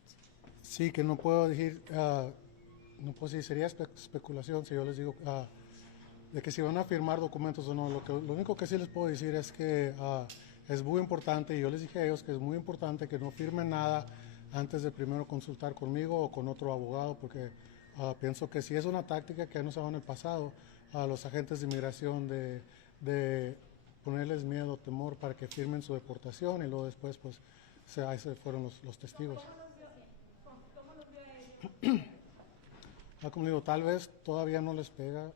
Sí, que no puedo decir, no puedo decir, sería especulación si yo les digo de que si van a firmar documentos o no. Lo único que sí les puedo decir es que es muy importante, y yo les dije a ellos que es muy importante que no firmen nada antes de primero consultar conmigo o con otro abogado, porque pienso que si es una táctica que han usado en el pasado a los agentes de inmigración de ponerles miedo, temor para que firmen su deportación y luego después pues ahí se fueron los testigos. Como digo, tal vez todavía no les pega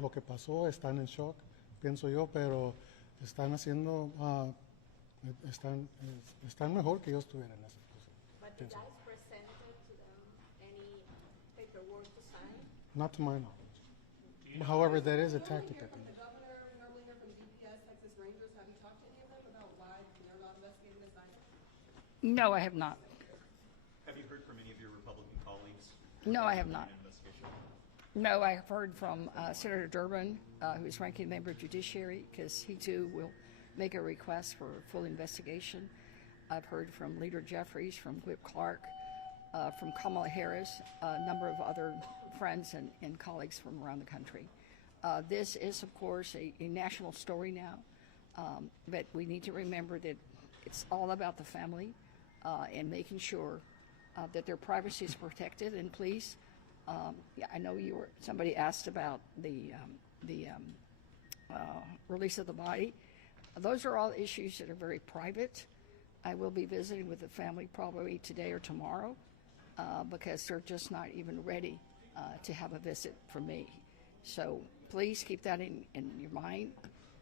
lo que pasó, están en shock, pienso yo, pero están haciendo, están mejor que yo estuviera en esa situación. But the guys presented to them any paperwork to sign? Not to my knowledge. However, that is a tactic. I think. The governor, we normally hear from DPS, Texas Rangers. Have you talked to any of them about why they're not investigating this item? No, I have not. Have you heard from any of your Republican colleagues? No, I have not. Investigation? No, I have heard from Senator Durbin, who's ranking member of Judiciary, because he too will make a request for full investigation. I've heard from Leader Jeffries, from Whip Clark, from Kamala Harris, a number of other friends and colleagues from around the country. This is, of course, a national story now, but we need to remember that it's all about the family and making sure that their privacy is protected. And please, yeah, I know somebody asked about the release of the body. Those are all issues that are very private. I will be visiting with the family probably today or tomorrow because they're just not even ready to have a visit from me. So please keep that in your mind.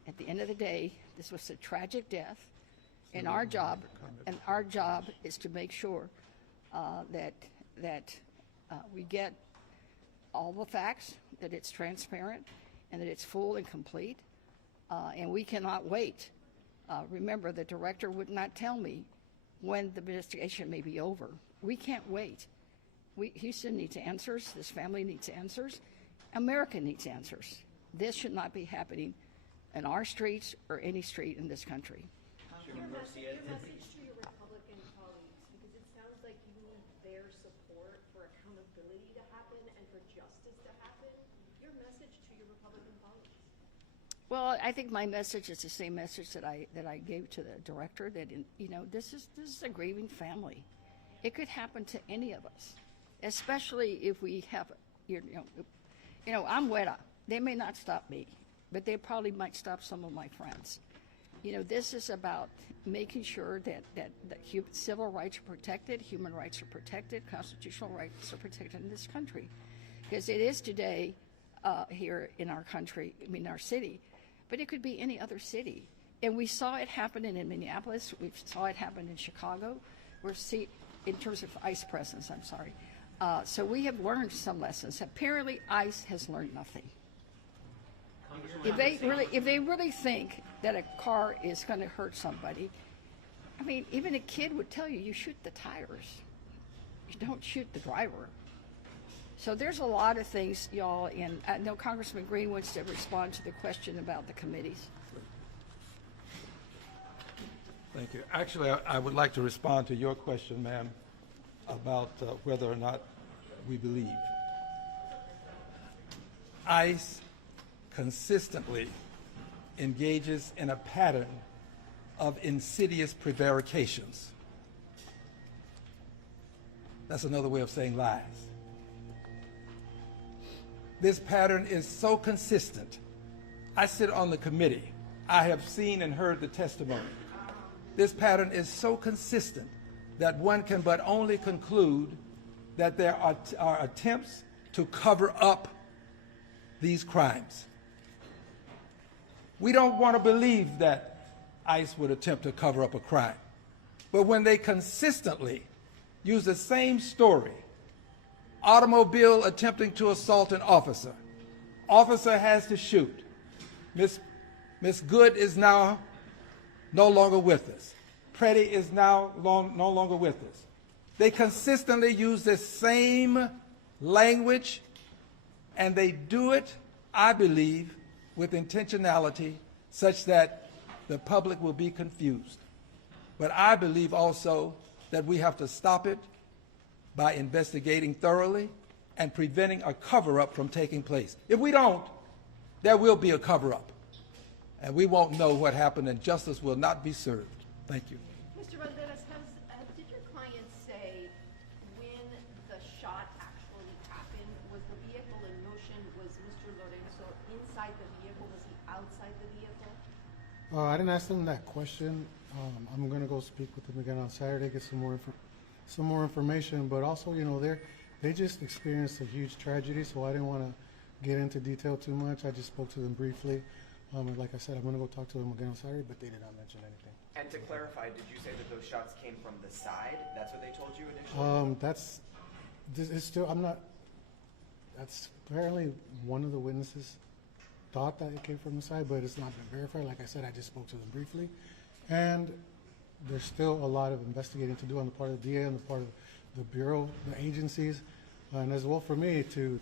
At the end of the day, this was a tragic death, and our job is to make sure that we get all the facts, that it's transparent, and that it's full and complete. And we cannot wait. Remember, the director would not tell me when the investigation may be over. We can't wait. Houston needs answers. This family needs answers. America needs answers. This should not be happening in our streets or any street in this country. Your message to your Republican colleagues, because it sounds like you need their support for accountability to happen and for justice to happen. Your message to your Republican colleagues. Well, I think my message is the same message that I gave to the director. That this is a grieving family. It could happen to any of us, especially if we have, I'm Weta. They may not stop me, but they probably might stop some of my friends. This is about making sure that civil rights are protected, human rights are protected, constitutional rights are protected in this country, because it is today here in our country, our city. But it could be any other city. And we saw it happen in Minneapolis. We saw it happen in Chicago. In terms of ICE presence, I'm sorry. So we have learned some lessons. Apparently, ICE has learned nothing. If they really think that a car is going to hurt somebody, even a kid would tell you, you shoot the tires. You don't shoot the driver. So there's a lot of things, y'all, and I know Congressman Green wants to respond to the question about the committees. Thank you. Actually, I would like to respond to your question, ma'am, about whether or not we believe. ICE consistently engages in a pattern of insidious prevarications. That's another way of saying lies. This pattern is so consistent. I sit on the committee. I have seen and heard the testimony. This pattern is so consistent that one can but only conclude that there are attempts to cover up these crimes. We don't want to believe that ICE would attempt to cover up a crime. But when they consistently use the same story, automobile attempting to assault an officer, officer has to shoot. Miss Good is now no longer with us. Preddy is now no longer with us. They consistently use the same language, and they do it, I believe, with intentionality such that the public will be confused. But I believe also that we have to stop it by investigating thoroughly and preventing a cover-up from taking place. If we don't, there will be a cover-up, and we won't know what happened, and justice will not be served. Thank you. Mr. Baldera, did your client say when the shot actually happened? Was the vehicle in motion? Was Mr. Lorenzo inside the vehicle? Was he outside the vehicle? I didn't ask them that question. I'm going to go speak with them again on Saturday, get some more information. But also, they just experienced a huge tragedy, so I didn't want to get into detail too much. I just spoke to them briefly. And like I said, I'm going to go talk to them again on Saturday, but they did not mention anything. And to clarify, did you say that those shots came from the side? That's what they told you initially? That's apparently one of the witnesses thought that it came from the side, but it's not been verified. Like I said, I just spoke to them briefly. And there's still a lot of investigating to do on the part of the DA, on the part of the Bureau, the agencies, and as well for me to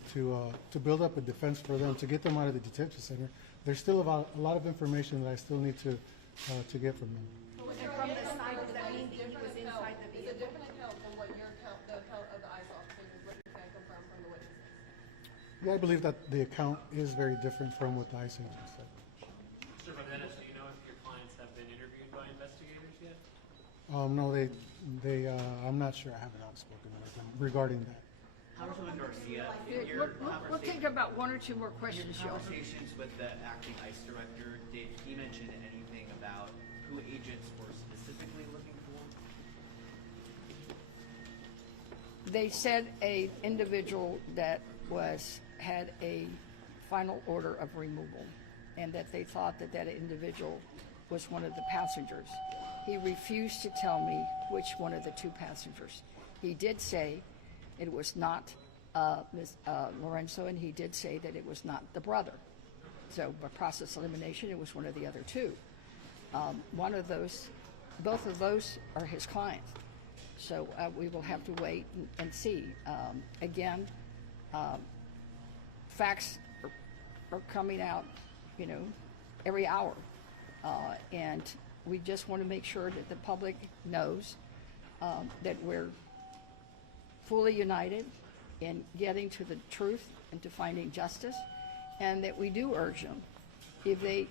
build up a defense for them, to get them out of the detention center. There's still a lot of information that I still need to get from them. And from the side, does that mean that he was Yeah, I believe that the account is very different from what the ICE agent said. Mr. Jimenez, do you know if your clients have been interviewed by investigators yet? No, I'm not sure. I haven't outspoken with them regarding that. Congresswoman Garcia, Yeah, in your we'll take about one or two more questions, Joe. conversations with the acting ICE director, did he mention anything about who agents were specifically looking for? They said a individual that had a final order of removal, and that they thought that that individual was one of the passengers. He refused to tell me which one of the two passengers. He did say it was not Lorenzo, and he did say that it was not the brother. So by process elimination, it was one of the other two. Both of those are his clients. So we will have to wait and see. Again, facts are coming out, every hour. And we just want to make sure that the public knows that we're fully united in getting to the truth and to finding justice, and that we do urge them, if they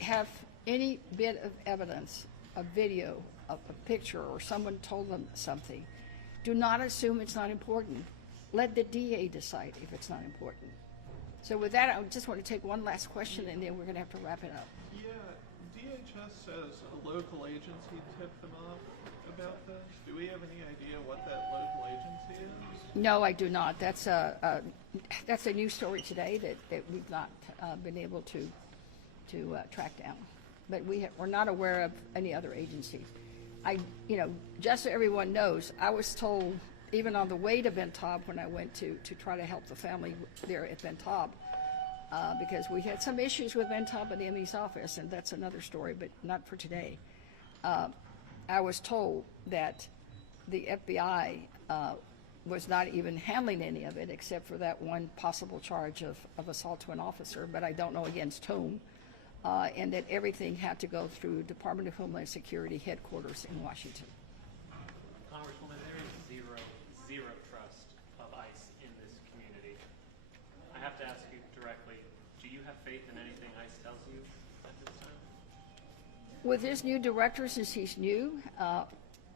have any bit of evidence, a video, a picture, or someone told them something, do not assume it's not important. Let the DA decide if it's not important. So with that, I just want to take one last question, and then we're going to have to wrap it up. Yeah, DHS says a local agency tipped them off about this. Do we have any idea what that local agency is? No, I do not. That's a news story today that we've not been able to track down. But we're not aware of any other agency. Just so everyone knows, I was told, even on the way to Ben Taub, when I went to try to help the family there at Ben Taub, because we had some issues with Ben Taub and the ME's office, and that's another story, but not for today. I was told that the FBI was not even handling any of it, except for that one possible charge of assault to an officer, but I don't know against whom, and that everything had to go through Department of Homeland Security headquarters in Washington. Congresswoman, there is zero trust of ICE in this community. I have to ask you directly, do you have faith in anything ICE tells you at this time? With this new director, since he's new,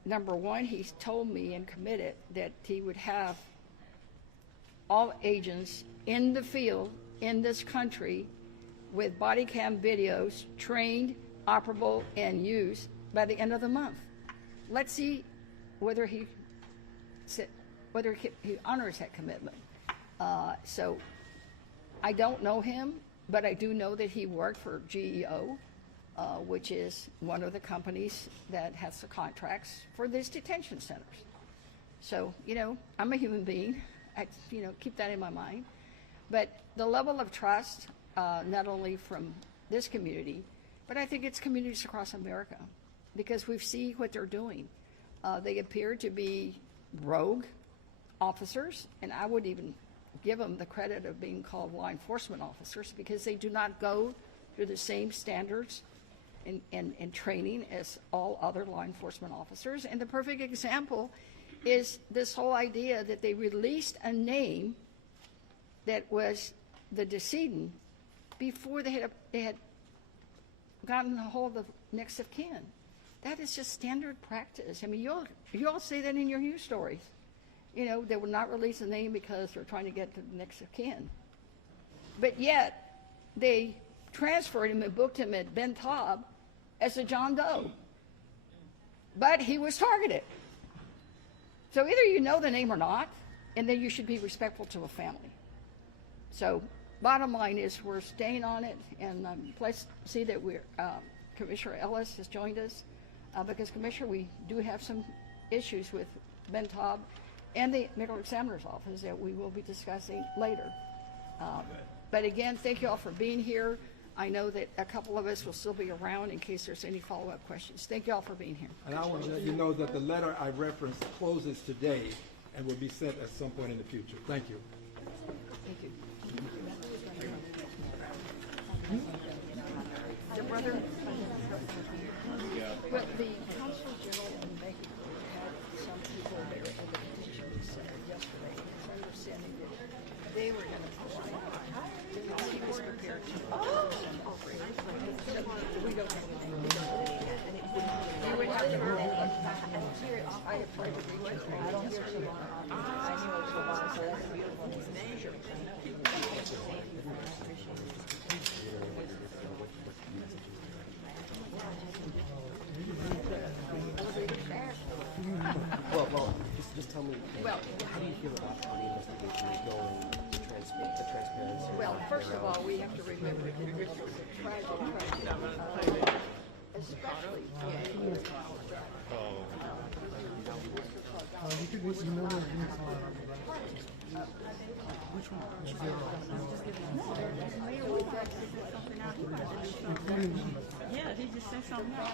number one, he's told me and committed that he would have all agents in the field in this country with body cam videos trained, operable, and used by the end of the month. Let's see whether he honors that commitment. So I don't know him, but I do know that he worked for GEO, which is one of the companies that has the contracts for these detention centers. So, I'm a human being. I, keep that in my mind. But the level of trust, not only from this community, but I think it's communities across America, because we see what they're doing. They appear to be rogue officers, and I would even give them the credit of being called law enforcement officers, because they do not go through the same standards and training as all other law enforcement officers. And the perfect example is this whole idea that they released a name that was the decedent before they had gotten a hold of next of kin. That is just standard practice. I mean, you all say that in your news stories. They will not release a name because they're trying to get to the next of kin. But yet, they transferred him and booked him at Ben Taub as a John Doe. But he was targeted. So either you know the name or not, and then you should be respectful to a family. So bottom line is we're staying on it, and I'm pleased to see that Commissioner Ellis has joined us, because, Commissioner, we do have some issues with Ben Taub and the Middle Examiner's Office that we will be discussing later. But again, thank you all for being here. I know that a couple of us will still be around in case there's any follow-up questions. Thank you all for being here. And I want to let you know that the letter I referenced closes today and will be sent at some point in the future. Thank you. Thank you. The brother, but the Consul General in Mexico had some people there at the detention center yesterday. It's understanding that they were going to provide there too. You would have to I have tried to reach it. I don't hear Siobhan often. I knew it was Siobhan, so that's beautiful. He's an Asian. Well, just tell me, Well, how do you feel about how the investigation is going, the transparency? Well, first of all, we have to remember that this was a tragic, especially in Yeah, he just said something else.